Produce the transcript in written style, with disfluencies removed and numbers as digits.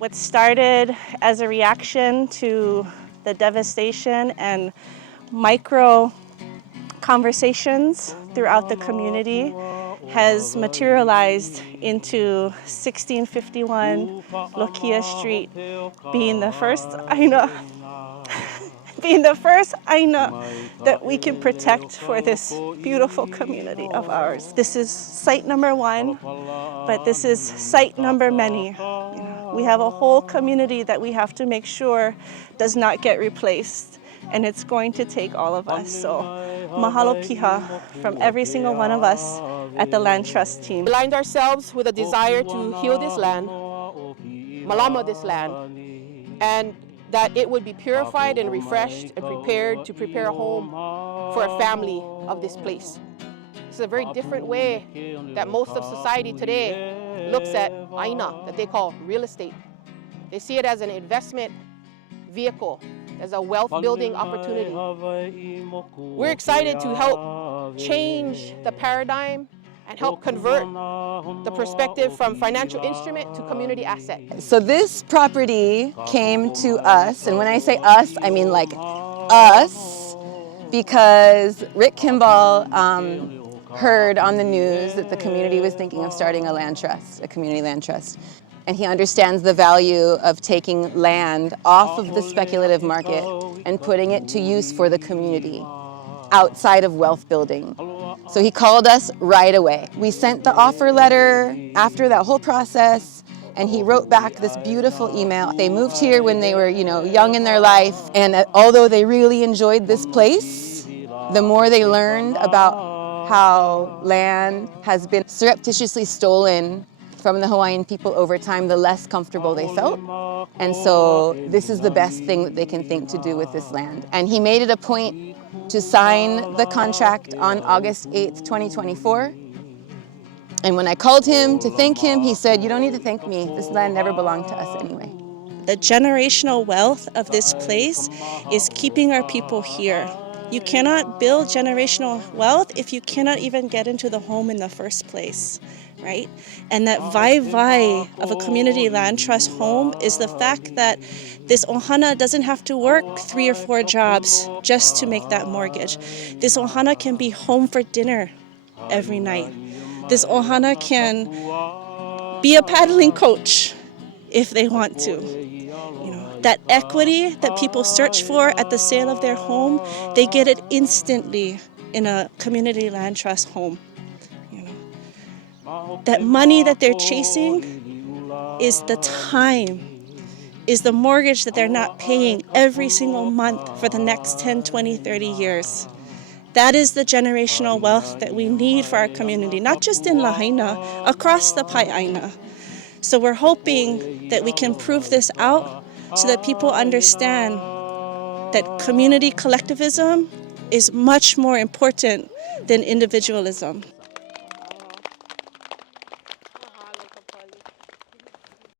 What started as a reaction to the devastation and micro conversations throughout the community has materialized into 1651 Lokia Street being the first ʻāina that we can protect for this beautiful community of ours. This is site number one, but this is site number many. We have a whole community that we have to make sure does not get replaced, and it's going to take all of us. So mahalo piha from every single one of us at the Land Trust team. We aligned ourselves with a desire to heal this land, malama this land, and that it would be purified and refreshed and prepared to prepare a home for a family of this place. It's a very different way that most of society today looks at ʻāina, that they call real estate. They see it as an investment vehicle, as a wealth building opportunity. We're excited to help change the paradigm and help convert the perspective from financial instrument to community asset. So this property came to us, and when I say us, I mean like us, because Rick Kimball heard on the news that the community was thinking of starting a land trust, a community land trust. And he understands the value of taking land off of the speculative market and putting it to use for the community outside of wealth building. So he called us right away. We sent the offer letter after that whole process, and he wrote back this beautiful email. They moved here when they were, young in their life, and although they really enjoyed this place, the more they learned about how land has been surreptitiously stolen from the Hawaiian people over time, the less comfortable they felt. And so this is the best thing that they can think to do with this land. And he made it a point to sign the contract on August 8th, 2024. And when I called him to thank him, he said, "You don't need to thank me. This land never belonged to us anyway." The generational wealth of this place is keeping our people here. You cannot build generational wealth if you cannot even get into the home in the first place, right? And that waiwai of a community land trust home is the fact that this ohana doesn't have to work 3 or 4 jobs just to make that mortgage. This ohana can be home for dinner every night. This ohana can be a paddling coach if they want to. That equity that people search for at the sale of their home, they get it instantly in a community land trust home. That money that they're chasing is the time, is the mortgage that they're not paying every single month for the next 10, 20, 30 years. That is the generational wealth that we need for our community, not just in Lahaina, across the ʻāina. So we're hoping that we can prove this out so that people understand that community collectivism is much more important than individualism.